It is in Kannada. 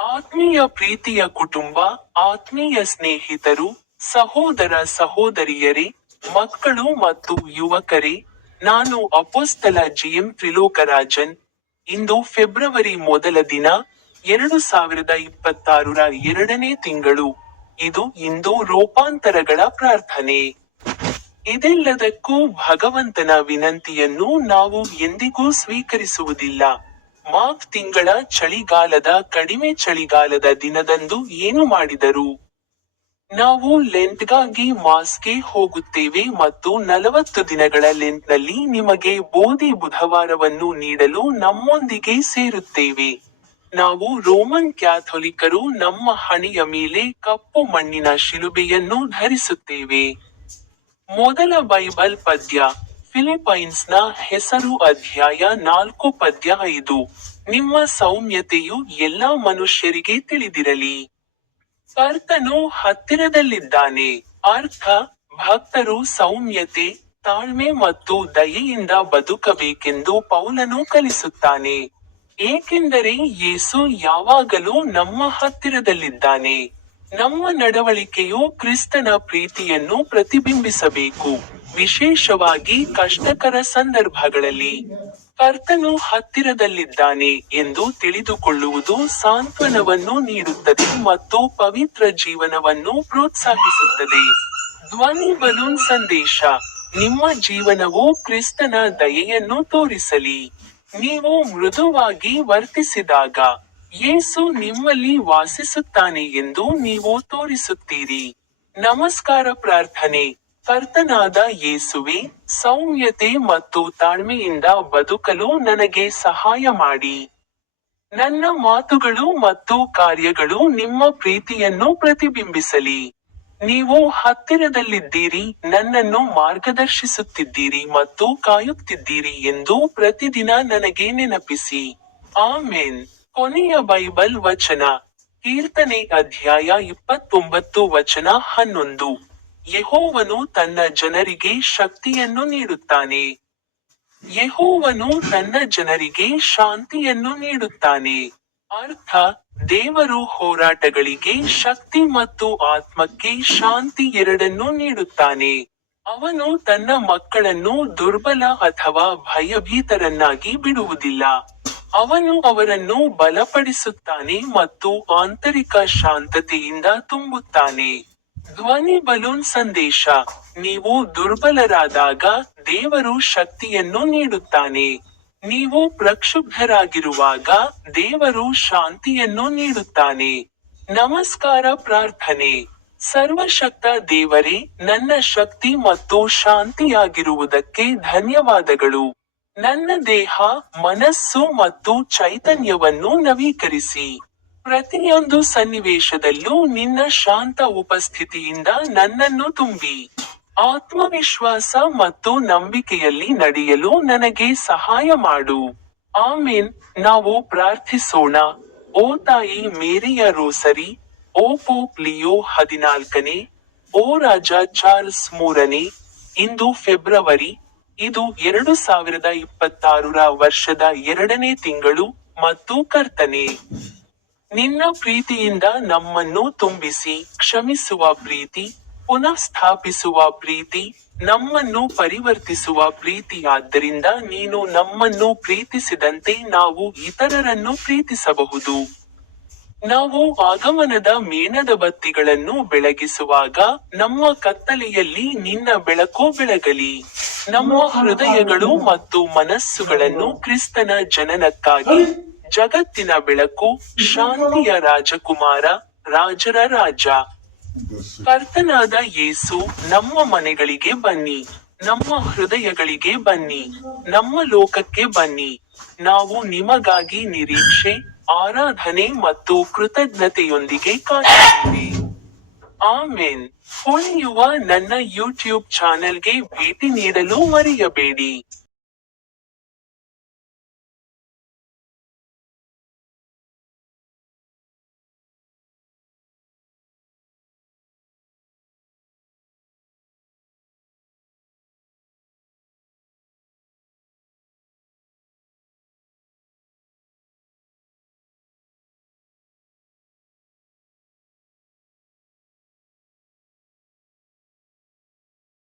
ಆತ್ಮೀಯ ಪ್ರೀತಿಯ ಕುಟುಂಬ, ಆತ್ಮೀಯ ಸ್ನೇಹಿತರು, ಸಹೋದರ ಸಹೋದರಿಯರೇ, ಮಕ್ಕಳು ಮತ್ತು ಯುವಕರೇ, ನಾನು ಅಪೊಸ್ತಲ ಜಿಎಂ ತ್ರಿಲೋಕರಾಜನ್. ಇಂದು ಫೆಬ್ರವರಿ ಮೊದಲ ದಿನ, 2026ರ 2ನೇ ತಿಂಗಳು. ಇಂದು ರೂಪಾಂತರಗಳ ಪ್ರಾರ್ಥನೆ. ಇದೆಲ್ಲದಕ್ಕೂ ಭಗವಂತನ ವಿನಂತಿಯನ್ನು ನಾವು ಎಂದಿಗೂ ಸ್ವೀಕರಿಸುವುದಿಲ್ಲ. ಮಾರ್ಚ್ ತಿಂಗಳ ಚಳಿಗಾಲದ ಕಡಿಮೆ ಚಳಿಗಾಲದ ದಿನದಂದು ಏನು ಮಾಡಿದರು? ನಾವು ಲೆಂಟ್ಗಾಗಿ ಮಾಸ್ಗೆ ಹೋಗುತ್ತೇವೆ ಮತ್ತು 40 ದಿನಗಳ ಲೆಂಟ್ನಲ್ಲಿ ನಿಮಗೆ ಬೋಧಿ ಬುಧವಾರವನ್ನು ನೀಡಲು ನಮ್ಮೊಂದಿಗೆ ಸೇರುತ್ತೇವೆ. ನಾವು ರೋಮನ್ ಕ್ಯಾಥೋಲಿಕರು ನಮ್ಮ ಹಣೆಯ ಮೇಲೆ ಕಪ್ಪು ಮಣ್ಣಿನ ಶಿಲುಬೆಯನ್ನು ಧರಿಸುತ್ತೇವೆ. ಮೊದಲ ಬೈಬಲ್ ಪದ್ಯ, ಫಿಲಿಪ್ಪೈನ್ಸ್ನ ಹೆಸರು ಅಧ್ಯಾಯ 4 ಪದ್ಯ 5. ನಿಮ್ಮ ಸೌಮ್ಯತೆಯು ಎಲ್ಲಾ ಮನುಷ್ಯರಿಗೆ ತಿಳಿದಿರಲಿ. ಕರ್ತನು ಹತ್ತಿರದಲ್ಲಿದ್ದಾನೆ. ಅರ್ಥ: ಭಕ್ತರು ಸೌಮ್ಯತೆ, ತಾಳ್ಮೆ ಮತ್ತು ದಯೆಯಿಂದ ಬದುಕಬೇಕೆಂದು ಪೌಲನು ಕಲಿಸುತ್ತಾನೆ. ಏಕೆಂದರೆ ಯೇಸು ಯಾವಾಗಲೂ ನಮ್ಮ ಹತ್ತಿರದಲ್ಲಿದ್ದಾನೆ. ನಮ್ಮ ನಡವಳಿಕೆಯು ಕ್ರಿಸ್ತನ ಪ್ರೀತಿಯನ್ನು ಪ್ರತಿಬಿಂಬಿಸಬೇಕು, ವಿಶೇಷವಾಗಿ ಕಷ್ಟಕರ ಸಂದರ್ಭಗಳಲ್ಲಿ. ಕರ್ತನು ಹತ್ತಿರದಲ್ಲಿದ್ದಾನೆ ಎಂದು ತಿಳಿದುಕೊಳ್ಳುವುದು ಸಾಂತ್ವನವನ್ನು ನೀಡುತ್ತದೆ ಮತ್ತು ಪವಿತ್ರ ಜೀವನವನ್ನು ಪ್ರೋತ್ಸಾಹಿಸುತ್ತದೆ. ಧ್ವನಿ ಬಲೂನ್ ಸಂದೇಶ. ನಿಮ್ಮ ಜೀವನವು ಕ್ರಿಸ್ತನ ದಯೆಯನ್ನು ತೋರಿಸಲಿ. ನೀವು ಮೃದುವಾಗಿ ವರ್ತಿಸಿದಾಗ, ಯೇಸು ನಿಮ್ಮಲ್ಲಿ ವಾಸಿಸುತ್ತಾನೆ ಎಂದು ನೀವು ತೋರಿಸುತ್ತೀರಿ. ನಮಸ್ಕಾರ ಪ್ರಾರ್ಥನೆ. ಕರ್ತನಾದ ಯೇಸುವೇ, ಸೌಮ್ಯತೆ ಮತ್ತು ತಾಳ್ಮೆಯಿಂದ ಬದುಕಲು ನನಗೆ ಸಹಾಯ ಮಾಡಿ. ನನ್ನ ಮಾತುಗಳು ಮತ್ತು ಕಾರ್ಯಗಳು ನಿಮ್ಮ ಪ್ರೀತಿಯನ್ನು ಪ್ರತಿಬಿಂಬಿಸಲಿ. ನೀವು ಹತ್ತಿರದಲ್ಲಿದ್ದೀರಿ, ನನ್ನನ್ನು ಮಾರ್ಗದರ್ಶಿಸುತ್ತಿದ್ದೀರಿ ಮತ್ತು ಕಾಯುತ್ತಿದ್ದೀರಿ ಎಂದು ಪ್ರತಿದಿನ ನನಗೆ ನೆನಪಿಸಿ. ಆಮೆನ್. ಕೊನೆಯ ಬೈಬಲ್ ವಚನ, ಕೀರ್ತನೆ ಅಧ್ಯಾಯ 29 ವಚನ 11. ಯೆಹೋವನು ತನ್ನ ಜನರಿಗೆ ಶಕ್ತಿಯನ್ನು ನೀಡುತ್ತಾನೆ. ಯೆಹೋವನು ತನ್ನ ಜನರಿಗೆ ಶಾಂತಿಯನ್ನು ನೀಡುತ್ತಾನೆ. ಅರ್ಥ: ದೇವರು ಹೋರಾಟಗಳಿಗೆ ಶಕ್ತಿ ಮತ್ತು ಆತ್ಮಕ್ಕೆ ಶಾಂತಿ ಎರಡನ್ನೂ ನೀಡುತ್ತಾನೆ. ಅವನು ತನ್ನ ಮಕ್ಕಳನ್ನು ದುರ್ಬಲ ಅಥವಾ ಭಯಭೀತರನ್ನಾಗಿ ಬಿಡುವುದಿಲ್ಲ. ಅವನು ಅವರನ್ನು ಬಲಪಡಿಸುತ್ತಾನೆ ಮತ್ತು ಆಂತರಿಕ ಶಾಂತತೆಯಿಂದ ತುಂಬುತ್ತಾನೆ. ಧ್ವನಿ ಬಲೂನ್ ಸಂದೇಶ. ನೀವು ದುರ್ಬಲರಾದಾಗ ದೇವರು ಶಕ್ತಿಯನ್ನು ನೀಡುತ್ತಾನೆ. ನೀವು ಪ್ರಕ್ಷುಬ್ಧರಾಗಿರುವಾಗ ದೇವರು ಶಾಂತಿಯನ್ನು ನೀಡುತ್ತಾನೆ. ನಮಸ್ಕಾರ ಪ್ರಾರ್ಥನೆ. ಸರ್ವಶಕ್ತ ದೇವರೇ, ನನ್ನ ಶಕ್ತಿ ಮತ್ತು ಶಾಂತಿಯಾಗಿರುವುದಕ್ಕೆ ಧನ್ಯವಾದಗಳು. ನನ್ನ ದೇಹ, ಮನಸ್ಸು ಮತ್ತು ಚೈತನ್ಯವನ್ನು ನವೀಕರಿಸಿ. ಪ್ರತಿಯೊಂದು ಸನ್ನಿವೇಶದಲ್ಲೂ ನಿನ್ನ ಶಾಂತ ಉಪಸ್ಥಿತಿಯಿಂದ ನನ್ನನ್ನು ತುಂಬಿ, ಆತ್ಮವಿಶ್ವಾಸ ಮತ್ತು ನಂಬಿಕೆಯಲ್ಲಿ ನಡೆಯಲು ನನಗೆ ಸಹಾಯ ಮಾಡು. ಆಮೆನ್. ನಾವು ಪ್ರಾರ್ಥಿಸೋಣ. ಓ ತಾಯಿ ಮೇರಿಯ ರೋಸರಿ, ಓ ಪೋಪ್ ಲಿಯೋ 14ನೇ, ಓ ರಾಜ ಚಾರ್ಲ್ಸ್ 3ನೇ, ಇಂದು ಫೆಬ್ರವರಿ, ಇದು 2026ರ ವರ್ಷದ 2ನೇ ತಿಂಗಳು, ಮತ್ತು ಕರ್ತನೇ, ನಿನ್ನ ಪ್ರೀತಿಯಿಂದ ನಮ್ಮನ್ನು ತುಂಬಿಸಿ, ಕ್ಷಮಿಸುವ ಪ್ರೀತಿ, ಪುನಃ ಸ್ಥಾಪಿಸುವ ಪ್ರೀತಿ, ನಮ್ಮನ್ನು ಪರಿವರ್ತಿಸುವ ಪ್ರೀತಿ. ಆದ್ದರಿಂದ ನೀನು ನಮ್ಮನ್ನು ಪ್ರೀತಿಸಿದಂತೆ ನಾವು ಇತರರನ್ನು ಪ್ರೀತಿಸಬಹುದು. ನಾವು ಆಗಮನದ ಮೇಣದ ಬತ್ತಿಗಳನ್ನು ಬೆಳಗಿಸುವಾಗ ನಮ್ಮ ಕತ್ತಲೆಯಲ್ಲಿ ನಿನ್ನ ಬೆಳಕು ಬೆಳಗಲಿ. ನಮ್ಮ ಹೃದಯಗಳು ಮತ್ತು ಮನಸ್ಸುಗಳನ್ನು ಕ್ರಿಸ್ತನ ಜನನಕ್ಕಾಗಿ, ಜಗತ್ತಿನ ಬೆಳಕು, ಶಾಂತಿಯ ರಾಜಕುಮಾರ, ರಾಜರ ರಾಜ, ಕರ್ತನಾದ ಯೇಸು, ನಮ್ಮ ಮನೆಗಳಿಗೆ ಬನ್ನಿ, ನಮ್ಮ ಹೃದಯಗಳಿಗೆ ಬನ್ನಿ, ನಮ್ಮ ಲೋಕಕ್ಕೆ ಬನ್ನಿ. ನಾವು ನಿಮಗಾಗಿ ನಿರೀಕ್ಷೆ, ಆರಾಧನೆ ಮತ್ತು ಕೃತಜ್ಞತೆಯೊಂದಿಗೆ ಕಾಯುತ್ತೇವೆ. ಆಮೆನ್. ಹೊಳೆಯುವ ನನ್ನ ಯೂಟ್ಯೂಬ್ ಚಾನೆಲ್ಗೆ ಭೇಟಿ ನೀಡಲು ಮರೆಯಬೇಡಿ.